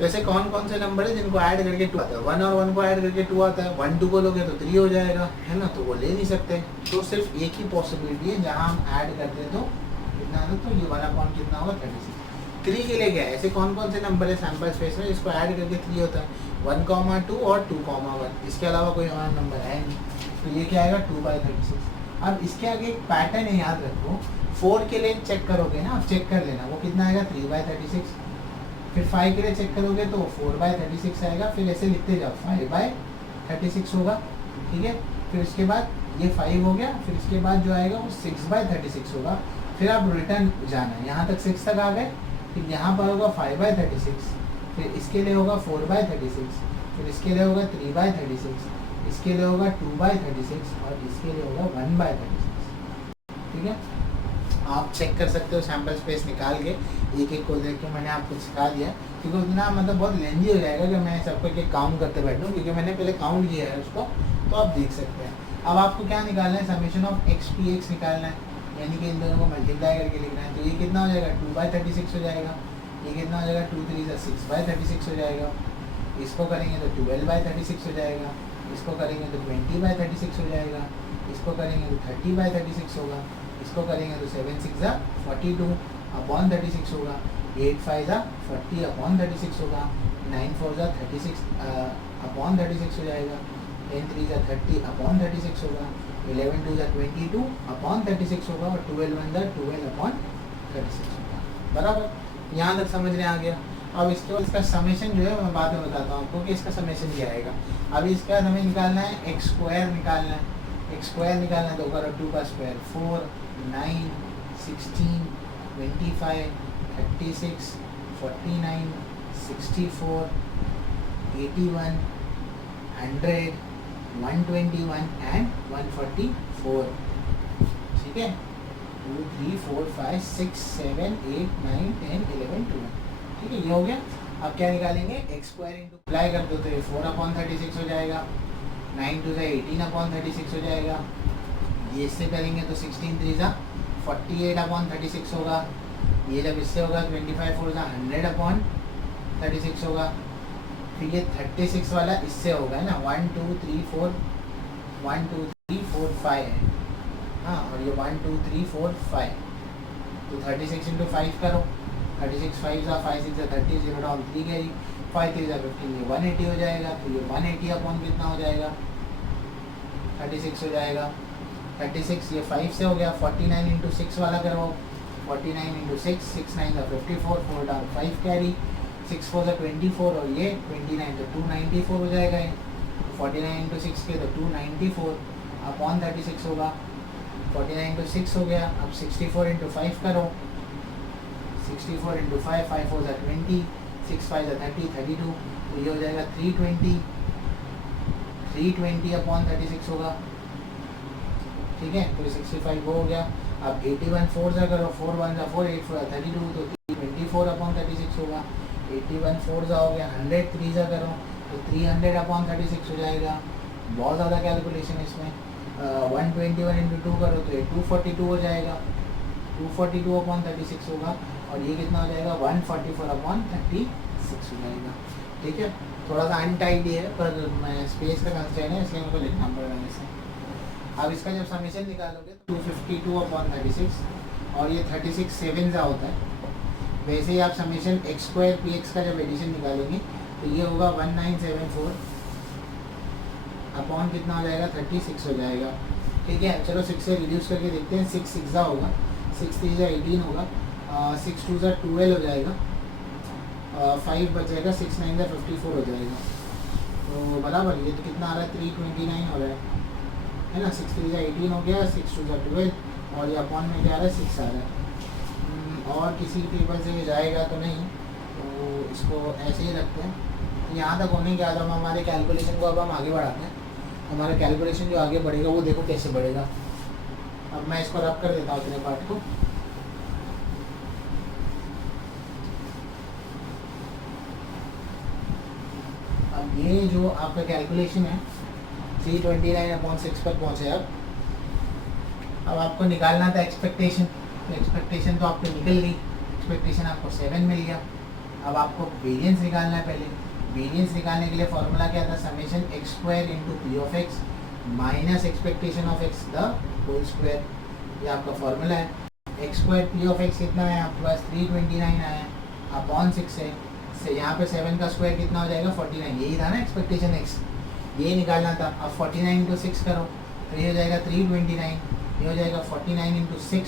वैसे कौन से नंबर है जिनको ऐड करके 2 आता है, 1 और 1 को ऐड करके 2 आता है। 1 2 को लोगे तो 3 हो जाएगा, है ना, तो वो ले नहीं सकते। तो सिर्फ एक ही पॉसिबिलिटी है जहाँ हम ऐड करते हैं तो कितना आता, तो ये 1 कितना होगा 36। 3 के लिए क्या है, ऐसे कौन से नंबर है सैम्पल स्पेस में जिसको ऐड करके 3 होता है, 1, 2 और 2, 1। इसके अलावा कोई और नंबर है नहीं, तो ये क्या आएगा 2/36। अब इसके आगे एक पैटर्न है, याद रखो। 4 के लिए चेक करोगे ना, आप चेक कर लेना वो कितना आएगा 3/36। फिर 5 के लिए चेक करोगे तो 4/36 आएगा। फिर ऐसे लिखते जाओ 5/36 होगा, ठीक है। फिर इसके बाद ये 5 हो गया, फिर इसके बाद जो आएगा वो 6/36 होगा। फिर आप रिटर्न जाना, यहाँ तक 6 तक आ गए, फिर यहाँ पर होगा 5/36, फिर इसके लिए होगा 4/36, फिर इसके लिए होगा 3/36, इसके लिए होगा 2/36 और इसके लिए होगा 1/36, ठीक है। आप चेक कर सकते हो सैम्पल स्पेस निकाल के, एक को देख के मैंने आपको सिखा दिया, क्योंकि उतना मतलब बहुत लेंदी हो जाएगा कि मैं सबको एक काउंट करते बैठूँ, क्योंकि मैंने पहले काउंट किया है उसको, तो आप देख सकते हैं। अब आपको क्या निकालना है, समेशन ऑफ x निकालना है, यानी कि इन दोनों को मल्टीप्लाई करके लिखना है। तो ये कितना हो जाएगा 2/36 हो जाएगा, ये कितना हो जाएगा 2 3 6/36 हो जाएगा, इसको करेंगे तो 12/36 हो जाएगा, इसको करेंगे तो 20/36 हो जाएगा, इसको करेंगे तो 30/36 होगा, इसको करेंगे तो 7 6 42/36 होगा, 8 5 40/36 होगा, 9 4 36/36 हो जाएगा, 10 3 30/36 होगा, 11 2 22/36 होगा और 12 1 12/36 होगा, बराबर। यहाँ तक समझ में आ गया। अब इसके बाद इसका समेशन जो है मैं बाद में बताता हूँ आपको कि इसका समेशन क्या आएगा। अभी इसका हमें निकालना है x² निकालना है, एक स्क्वायर निकालना है, 2 करो 2 का स्क्वायर 4 9 16 25 36 49 64 81 100 121 एंड 144। ठीक है, 2 3 4 5 6 7 8 9 10 11 12। ठीक है, ये हो गया। अब क्या निकालेंगे, एक्स स्क्वायर इंटू अप्लाई कर दो तो ये 4/36 हो जाएगा, 9 2 18/36 हो जाएगा। ये इससे करेंगे तो 16 3 48/36 होगा। ये जब इससे होगा 25 4 100/36 होगा। फिर ये 36 वाला इससे होगा, है ना, 1 2 3 4 1 2 3 4 5 है, हाँ, और ये 1 2 3 4 5, तो 36 इंटू 5 करो, 36 5 5 6 30 0 डाउन 3 कैरी 5 3 15, ये 180 हो जाएगा। तो ये 180 अपॉन कितना हो जाएगा, 36 हो जाएगा। 36 ये 5 से हो गया, 49 इंटू 6 वाला करो, 49 इंटू 6 6 9 54 4 डाउन 5 कैरी 6 4 24, और ये 29 तो 294 हो जाएगा। ये 49 इंटू 6 के तो 294 अपॉन 36 होगा, 49 इंटू 6 हो गया। अब 64 इंटू 5 करो, 64 इंटू 5 5 4 20 6 5 30 32, तो ये हो जाएगा 320 अपॉन 36 होगा। ठीक है, तो 65 वो हो गया। अब 81 4 जा करो, 4 1 जा 4 8 4 32, तो 324 अपॉन 36 होगा। 81 4 जा हो गया, 100 3 जा करो तो 300 अपॉन 36 हो जाएगा। बहुत ज़्यादा कैलकुलेशन है इसमें। 121 इंटू 2 करो तो ये 242 हो जाएगा, 242 अपॉन 36 होगा। और ये कितना हो जाएगा, 144 अपॉन 36 हो जाएगा। ठीक है, थोड़ा सा अनटाइडी है पर मैं स्पेस का कंस्ट्रेंट है इसलिए मेरे को लिखना पड़ रहा है इसे। अब इसका जब समीशन निकालोगे तो 252 अपॉन 36, और ये 36 7 जा होता है। वैसे ही आप summation x square P x का जब एडिशन निकालेंगे तो ये होगा 1974 अपॉन कितना हो जाएगा, 36 हो जाएगा। ठीक है, चलो 6 से रिड्यूस करके देखते हैं। 6 6 जा होगा, 6 3 जा 18 होगा, 6 2 जा 12 हो जाएगा, 5 बच जाएगा, 6 9 जा 54 हो जाएगा। तो बराबर ये तो कितना आ रहा है, 329 हो रहा है ना। 6 3 जा 18 हो गया, 6 2 जा 12, और ये अपॉन में क्या आ रहा है, 6 आ रहा है। और किसी टेबल से जाएगा तो नहीं, तो इसको ऐसे ही रखते हैं। यहाँ तक होने के बाद हम हमारे कैलकुलेशन को अब हम आगे बढ़ाते हैं। हमारा कैलकुलेशन जो आगे बढ़ेगा वो देखो कैसे बढ़ेगा। अब मैं इसको रब कर देता हूँ अपने पार्ट को। अब ये जो आपका कैलकुलेशन है 329/6 पर पहुँचे। अब आपको निकालना था एक्सपेक्टेशन, तो एक्सपेक्टेशन तो आपको निकल गई, एक्सपेक्टेशन आपको 7 मिल गया। अब आपको वेरिएंस निकालना है। पहले वेरिएंस निकालने के लिए फॉर्मूला क्या था, summation x square into P of x minus expectation of x the whole square. ये आपका फॉर्मूला है। X square p of x कितना है आपके पास, 329 आया है अपॉन 6 है, से यहाँ पे 7 का स्क्वायर कितना हो जाएगा, 49। यही था ना एक्सपेक्टेशन एक्स, ये निकालना था। अब 49 इंटू 6 करो तो ये हो जाएगा 329, ये हो जाएगा 49 इंटू 6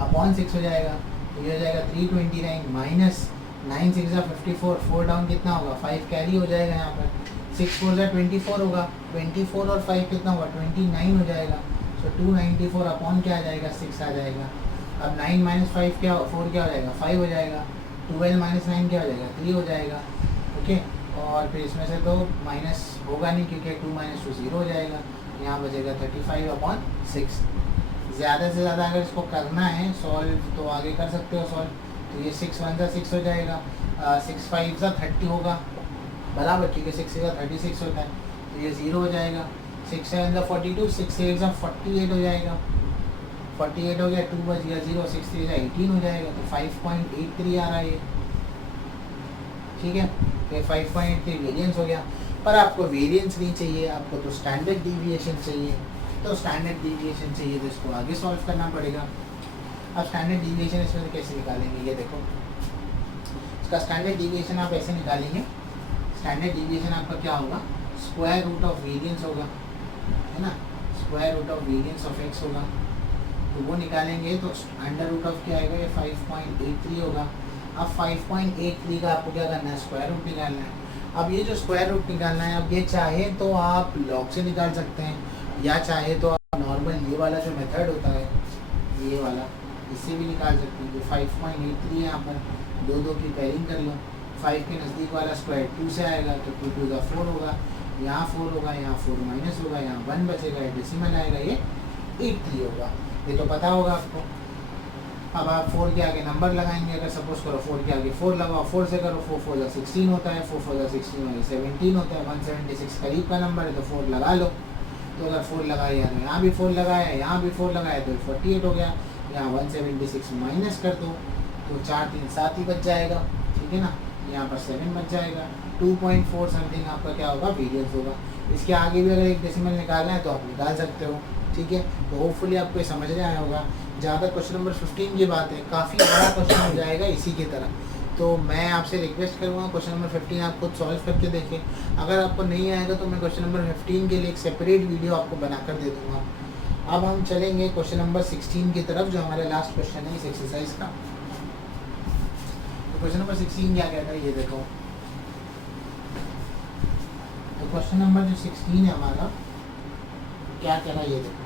अपॉन 6 हो जाएगा, तो ये हो जाएगा 329 माइनस 9 6 जा 54, 4 डाउन कितना होगा, 5 कैरी हो जाएगा यहाँ पर, 6 4 जा 24 होगा, 24 और 5 कितना होगा, 29 हो जाएगा। तो 294 अपॉन क्या आ जाएगा, 6 आ जाएगा। अब 9 माइनस 5 क्या, 4 क्या हो जाएगा, 5 हो जाएगा। 12 माइनस 9 क्या हो जाएगा, 3 हो जाएगा। ओके, और फिर इसमें से तो माइनस होगा नहीं क्योंकि 2 माइनस 2 0 हो जाएगा। यहाँ बचेगा 35 अपॉन 6। ज़्यादा से ज़्यादा अगर इसको करना है सॉल्व तो आगे कर सकते हो सॉल्व। तो ये 6 1 जा 6 हो जाएगा, 6 5 जा 30 होगा बराबर, क्योंकि 6 जा 36 होता है, तो ये 0 हो जाएगा। 6 7 जा 42, 6 8 जा 48 हो जाएगा, 48 हो गया, 2 बच गया 0, 6 3 जा 18 हो जाएगा, तो 5.83 आ रहा है ये। ठीक है, तो 5.83 वेरिएंस हो गया। पर आपको वेरिएंस नहीं चाहिए, आपको तो स्टैंडर्ड डिविएशन चाहिए। तो स्टैंडर्ड डिविएशन चाहिए तो इसको आगे सॉल्व करना पड़ेगा। अब स्टैंडर्ड डिविएशन इसमें कैसे निकालेंगे, ये देखो। इसका स्टैंडर्ड डिविएशन आप ऐसे निकालेंगे। स्टैंडर्ड डिविएशन आपका क्या होगा, स्क्वायर रूट ऑफ वेरिएंस होगा, है ना, square root of variance of x होगा। तो वो निकालेंगे तो अंडर रूट ऑफ क्या आएगा, ये 5.83 होगा। अब 5.83 का आपको क्या करना है, स्क्वायर रूट निकालना है। अब ये जो स्क्वायर रूट निकालना है, अब ये चाहे तो आप लॉग से निकाल सकते हैं या चाहे तो आप नॉर्मल ये वाला जो मेथड होता है, ये वाला, इससे भी निकाल सकते हैं। जो 5.83 है यहाँ पर, दो दो की पेयरिंग कर लो। 5 के नज़दीक वाला स्क्वायर 2 से आएगा तो 2 2 का 4 होगा, यहाँ 4 होगा, यहाँ 4 माइनस होगा, यहाँ 1 बचेगा, डेसिमल आएगा, ये 83 होगा। ये तो पता होगा आपको। अब आप 4 के आगे नंबर लगाएंगे, अगर सपोज करो 4 के आगे 4 लगाओ, 4 से करो, 4 4 16 होता है, 4 4 16 होगा 17 होता है, 176 करीब का नंबर है तो 4 लगा लो। तो अगर 4 लगाया तो यहाँ भी 4 लगाया, यहाँ भी 4 लगाया तो 48 हो गया, यहाँ 176 माइनस कर दो तो 4 3 7 ही बच जाएगा, ठीक है ना। यहाँ पर 7 बच जाएगा, 2.4 समथिंग आपका क्या होगा, वेरिएंस होगा। इसके आगे भी अगर एक डेसिमल निकालना है तो आप निकाल सकते हो, ठीक है। तो होपफुली आपको ये समझ में आया होगा। ज़्यादा क्वेश्चन नंबर 15 की बात है, काफ़ी बड़ा क्वेश्चन हो जाएगा इसी की तरह। तो मैं आपसे रिक्वेस्ट करूँगा क्वेश्चन नंबर 15 आप खुद सॉल्व करके देखें। अगर आपको नहीं आएगा तो मैं क्वेश्चन नंबर 15 के लिए एक सेपरेट वीडियो आपको बनाकर दे दूँगा। अब हम चलेंगे क्वेश्चन नंबर 16 की तरफ, जो हमारा लास्ट क्वेश्चन है इस एक्सरसाइज का। तो क्वेश्चन नंबर 16 क्या कहता है ये देखो। तो क्वेश्चन नंबर जो 16 है हमारा, क्या कह रहा है ये देखो।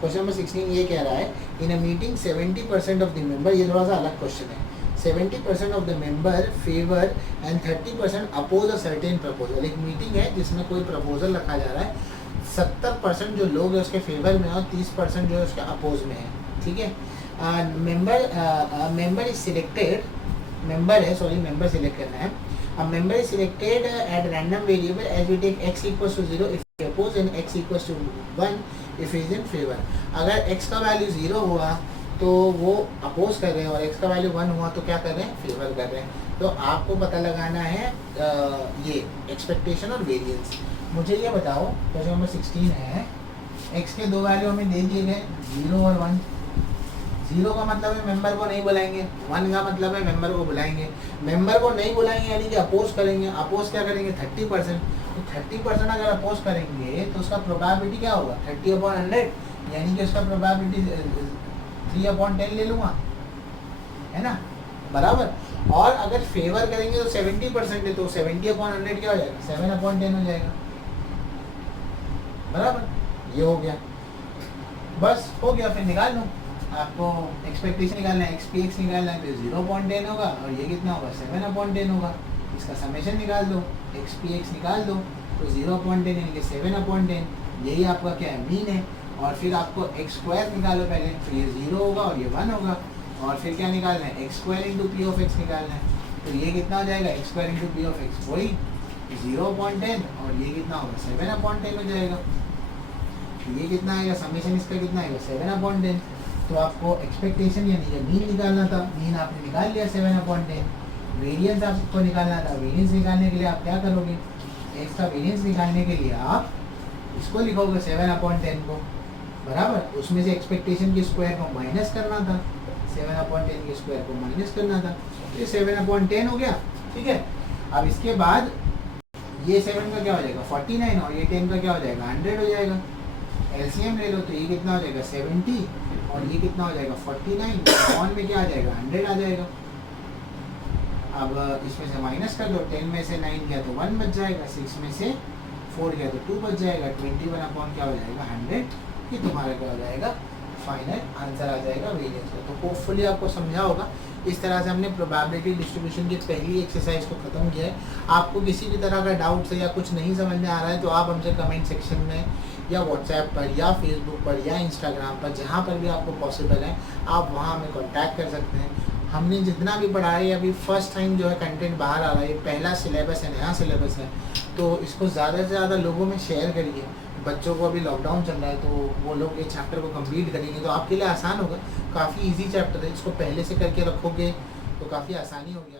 क्वेश्चन नंबर 16 ये कह रहा है, in a meeting 70% of the member, ये थोड़ा सा अलग क्वेश्चन है, 70% of the member favour and 30% oppose a certain proposal. एक मीटिंग है जिसमें कोई प्रपोजल रखा जा रहा है, 70% जो लोग हैं उसके फेवर में और 30% जो है उसके अपोज में है, ठीक है। Member is selected, member select करना है। A member is selected at random variable as we take x equals to 0 if we oppose and x equals to 1 if he is in favor। अगर x का value 0 हुआ तो वो oppose कर रहे हैं और x का वैल्यू 1 हुआ तो क्या कर रहे हैं, फेवर कर रहे हैं। तो आपको पता लगाना है ये एक्सपेक्टेशन और वेरिएंस। मुझे ये बताओ, क्वेश्चन नंबर 16 है, x के दो वैल्यू हमें दे दिए गए 0 और 1। 0 का मतलब है मेंबर को नहीं बुलाएंगे, 1 का मतलब है मेंबर को बुलाएंगे। मेंबर को नहीं बुलाएंगे यानी कि अपोज करेंगे। अपोज क्या करेंगे, 30%। तो 30% अगर अपोज करेंगे तो उसका प्रोबेबिलिटी क्या होगा, 30/100, यानी कि उसका प्रोबेबिलिटी 3/10 ले लूँगा, है ना, बराबर। और अगर फेवर करेंगे तो 70% है तो 70/100 क्या हो जाएगा, 7/10 हो जाएगा, बराबर। ये हो गया, बस हो गया। फिर निकाल लो, आपको एक्सपेक्टेशन निकालना है, XPX निकालना है तो 0.10 होगा और ये कितना होगा, 7/10 होगा। इसका समेशन निकाल दो, XPX निकाल दो तो 0.10 यानी कि 7/10, यही आपका क्या है, मीन है। और फिर आपको x² निकालो पहले, तो ये 0 होगा और ये 1 होगा। और फिर क्या निकालना है, x² into P of x निकालना है। तो ये कितना हो जाएगा, x² into P of x, वही 0.10 और ये कितना होगा, 7/10 हो जाएगा। ये कितना आएगा, समेशन इसका कितना आएगा, 7/10। तो आपको एक्सपेक्टेशन यानी कि मीन निकालना था, मीन आपने निकाल लिया 7/10। वेरिएंस आपको निकालना था, वेरिएंस निकालने के लिए आप क्या करोगे, एक्स का वेरिएंस निकालने के लिए आप इसको लिखोगे 7/10 को, बराबर। उसमें से एक्सपेक्टेशन के स्क्वायर को माइनस करना था, 7/10 के स्क्वायर को माइनस करना था, तो ये 7/10 हो गया, ठीक है। अब इसके बाद ये 7 का क्या हो जाएगा, 49 और ये 10 का क्या हो जाएगा, 100 हो जाएगा। एलसीएम ले लो तो ये कितना हो जाएगा, 70 और ये कितना हो जाएगा, 49। ऑन में क्या आ जाएगा, 100 आ जाएगा। अब इसमें से माइनस कर दो, 10 में से 9 गया तो 1 बच जाएगा, 6 में से 4 गया तो 2 बच जाएगा, 21 क्या हो जाएगा, 100। ये तुम्हारा क्या हो जाएगा, फाइनल आंसर आ जाएगा वेरिएंस का। तो होपफुली आपको समझा होगा। इस तरह से हमने प्रोबेबिलिटी डिस्ट्रीब्यूशन की पहली एक्सरसाइज को ख़त्म किया है। आपको किसी भी तरह का डाउट है या कुछ नहीं समझ में आ रहा है तो आप हमसे कमेंट सेक्शन में या व्हाट्सएप पर या फेसबुक पर या इंस्टाग्राम पर, जहाँ पर भी आपको पॉसिबल है, आप वहाँ हमें कॉन्टैक्ट कर सकते हैं। हमने जितना भी पढ़ा है, अभी फर्स्ट टाइम जो है कंटेंट बाहर आ रहा है, पहला सिलेबस है, नया सिलेबस है, तो इसको ज़्यादा से ज़्यादा लोगों में शेयर करिए। बच्चों को अभी लॉकडाउन चल रहा है तो वो लोग ये चैप्टर को कंप्लीट करेंगे तो आपके लिए आसान होगा। काफ़ी इजी चैप्टर है, इसको पहले से करके रखोगे तो काफ़ी आसानी होगी।